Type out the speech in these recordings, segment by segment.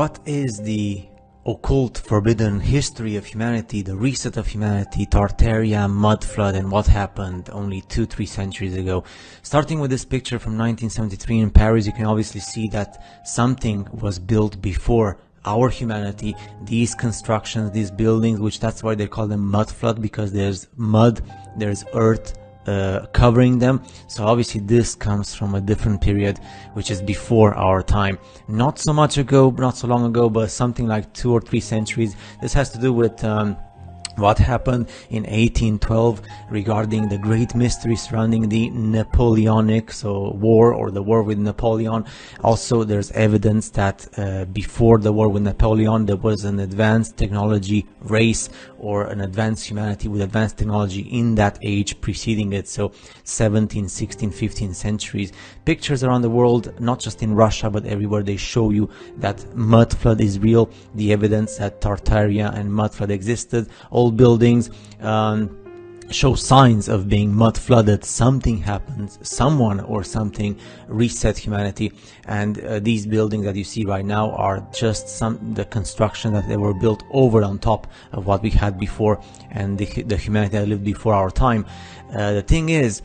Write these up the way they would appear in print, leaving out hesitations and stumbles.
What is the occult, forbidden history of humanity, the reset of humanity, Tartaria, mud flood, and what happened only 2-3 centuries ago? Starting with this picture from 1973 in Paris, you can obviously see that something was built before our humanity. These constructions, these buildings, which that's why they call them mud flood, because there's mud, there's earth covering them. So obviously this comes from a different period, which is before our time. Not so much ago, not so long ago, but something like 2 or 3 centuries. This has to do with what happened in 1812 regarding the great mystery surrounding the Napoleonic war, or the war with Napoleon. Also, there's evidence that before the war with Napoleon, there was an advanced technology race, or an advanced humanity with advanced technology in that age preceding it. So 17th, 16th, 15th centuries. Pictures around the world, not just in Russia, but everywhere, they show you that mud flood is real. The evidence that Tartaria and mud flood existed. Old buildings show signs of being mud flooded. Something happens, someone or something reset humanity, and these buildings that you see right now are just the construction that they were built over on top of what we had before, and the humanity that lived before our time. The thing is,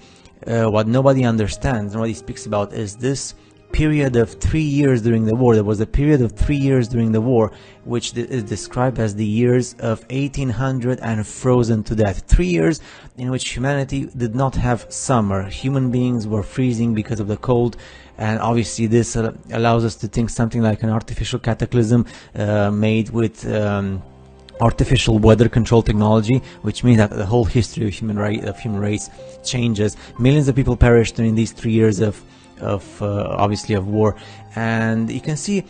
what nobody understands, nobody speaks about, is this period of 3 years during the war. There was a period of 3 years during the war, which is described as the years of 1800 and frozen to death. 3 years in which humanity did not have summer. Human beings were freezing because of the cold, and obviously this allows us to think something like an artificial cataclysm made with artificial weather control technology, which means that the whole history of human race changes. Millions of people perished during these 3 years of obviously of war. And you can see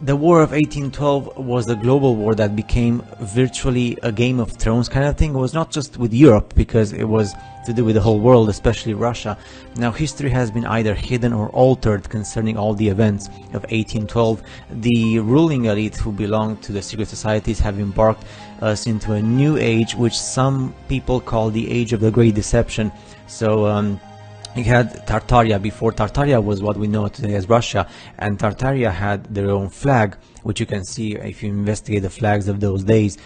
the War of 1812 was a global war that became virtually a Game of Thrones kind of thing. It was not just with Europe, because it was to do with the whole world, especially Russia. Now, history has been either hidden or altered concerning all the events of 1812. The ruling elite, who belonged to the secret societies, have embarked us into a new age, which some people call the Age of the Great Deception. So you had Tartaria before. Tartaria was what we know today as Russia, and Tartaria had their own flag, which you can see if you investigate the flags of those days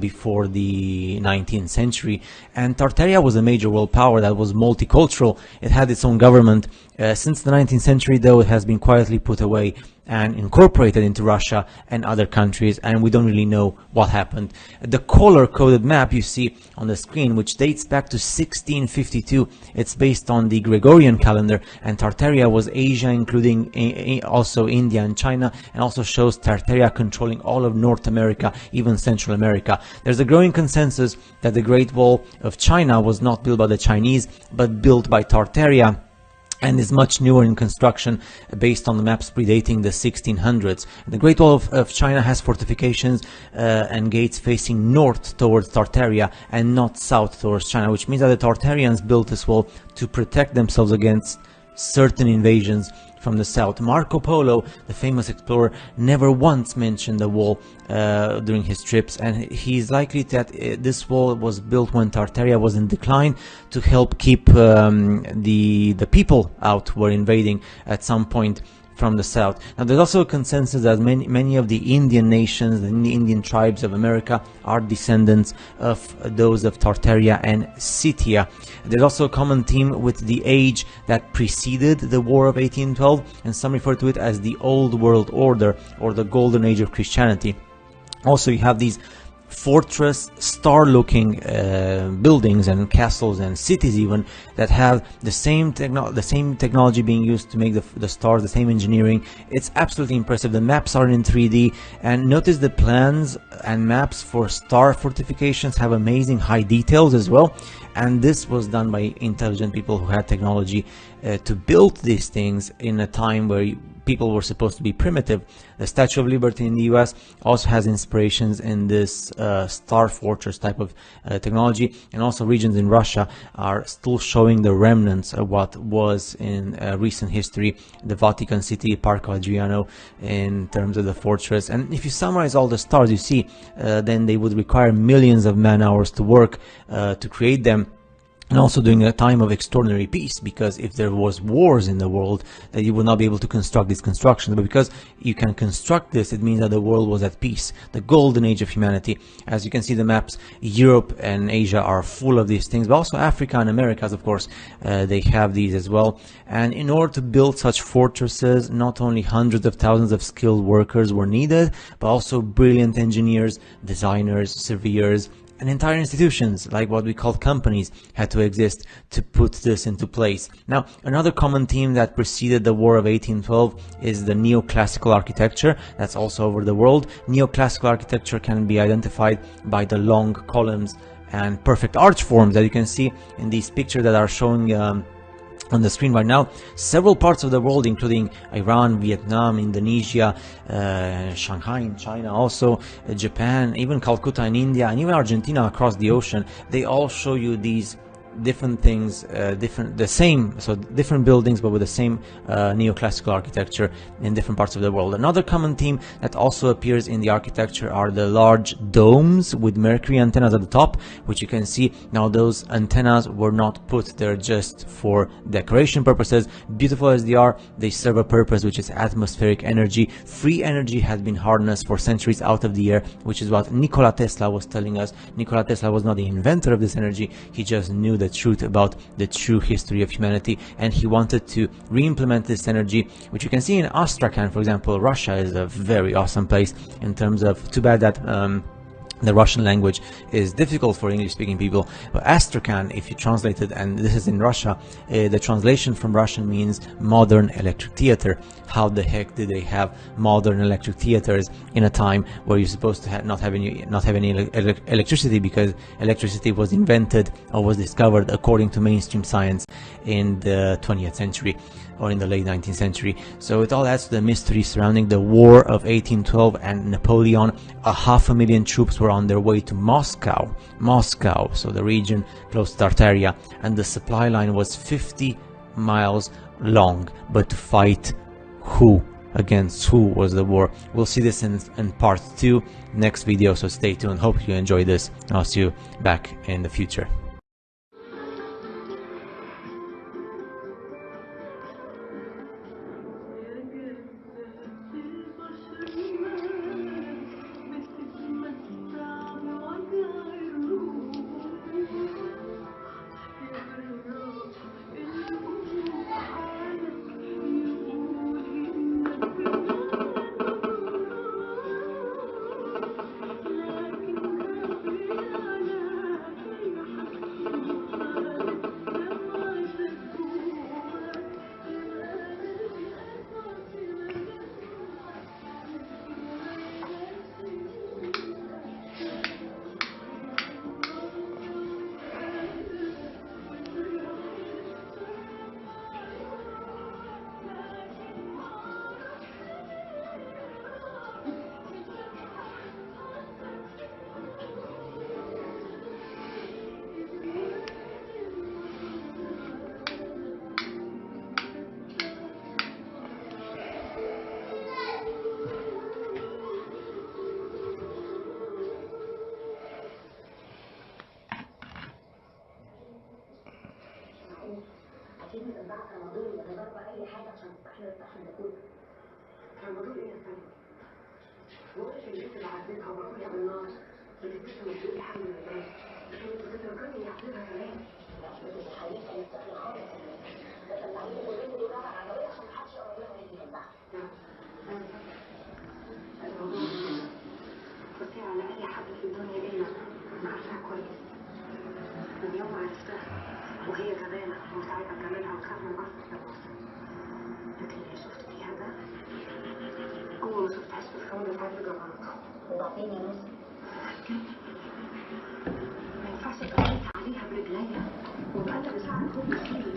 before the 19th century. And Tartaria was a major world power that was multicultural. It had its own government. Since the 19th century, though, it has been quietly put away and incorporated into Russia and other countries, and we don't really know what happened. The color-coded map you see on the screen, which dates back to 1652, it's based on the Gregorian calendar, and Tartaria was Asia, including also India and China, and also shows Tartaria controlling all of North America, even Central America. There's a growing consensus that the Great Wall of China was not built by the Chinese, but built by Tartaria, and is much newer in construction, based on the maps predating the 1600s. The Great Wall of China has fortifications and gates facing north towards Tartaria and not south towards China, which means that the Tartarians built this wall to protect themselves against certain invasions from the south. Marco Polo, the famous explorer, never once mentioned the wall during his trips, and he's likely that this wall was built when Tartaria was in decline to help keep the people out who were invading at some point from the south. Now, there's also a consensus that many of the Indian nations and the Indian tribes of America are descendants of those of Tartaria and Scythia. There's also a common theme with the age that preceded the War of 1812, and some refer to it as the Old World Order, or the Golden Age of Christianity. Also, you have these fortress, star-looking buildings and castles and cities even that have the same technology being used to make the stars, the same engineering. It's absolutely impressive. The maps are in 3D, and notice the plans and maps for star fortifications have amazing high details as well. And this was done by intelligent people who had technology to build these things in a time where people were supposed to be primitive. The Statue of Liberty in the US also has inspirations in this star fortress type of technology, and also regions in Russia are still showing the remnants of what was in recent history the Vatican City, Parco Adriano, in terms of the fortress. And if you summarize all the stars you see, then they would require millions of man hours to work to create them. and also during a time of extraordinary peace, because if there was wars in the world, you would not be able to construct these constructions. But because you can construct this, it means that the world was at peace, the golden age of humanity. As you can see the maps, Europe and Asia are full of these things, but also Africa and Americas, of course, they have these as well. And in order to build such fortresses, not only hundreds of thousands of skilled workers were needed, but also brilliant engineers, designers, surveyors, and entire institutions, like what we call companies, had to exist to put this into place. Now, another common theme that preceded the War of 1812 is the neoclassical architecture that's also over the world. Neoclassical architecture can be identified by the long columns and perfect arch forms that you can see in these pictures that are showing on the screen right now. Several parts of the world, including Iran, Vietnam, Indonesia, Shanghai in China, also Japan, even Calcutta in India, and even Argentina across the ocean, they all show you these different things, different buildings, but with the same neoclassical architecture in different parts of the world. Another common theme that also appears in the architecture are the large domes with mercury antennas at the top, which you can see. Now, those antennas were not put there just for decoration purposes. Beautiful as they are, they serve a purpose, which is atmospheric energy. Free energy has been harnessed for centuries out of the air, which is what Nikola Tesla was telling us. Nikola Tesla was not the inventor of this energy, he just knew the truth about the true history of humanity, and he wanted to re-implement this energy, which you can see in Astrakhan, for example. Russia is a very awesome place in terms of, too bad that the Russian language is difficult for English-speaking people, but Astrakhan, if you translate it, and this is in Russia, the translation from Russian means modern electric theater. How the heck did they have modern electric theaters in a time where you're supposed to not have any electricity, because electricity was invented or was discovered, according to mainstream science, in the 20th century or in the late 19th century. So it all adds to the mystery surrounding the War of 1812 and Napoleon. 500,000 troops were on their way to Moscow, so the region close to Tartaria, and the supply line was 50 miles long. But to fight who? Against who was the war? We'll see this in part 2 next video, so stay tuned. Hope you enjoy this. I'll see you back in the future. الموضوع ايه يا سلمى؟ موضوع البنت اللي عذبها وباكلها بالنار اللي لسه مسؤول الحمد لله، لكن انتوا بتفكرني يعذبها كمان. بس حقيقة يستحيل خالص ده كان بعدين كلهم دول على العربية عشان محدش يقرب لها ويجي جنبها. الموضوع بصي على أي حد في الدنيا إلا أنا عارفاها كويس. من يوم ما عرفتها وهي جبانة وساعتها بتعملها وتخاف من قصة نفسها. لكن اللي شفت فيها ده أول ما شفتهاش في الخوالة ساعات جبانتها. وبعدين يا نوسة ما ينفعش تقلبها عليها برجليا وتقلب بشعر كل شيء.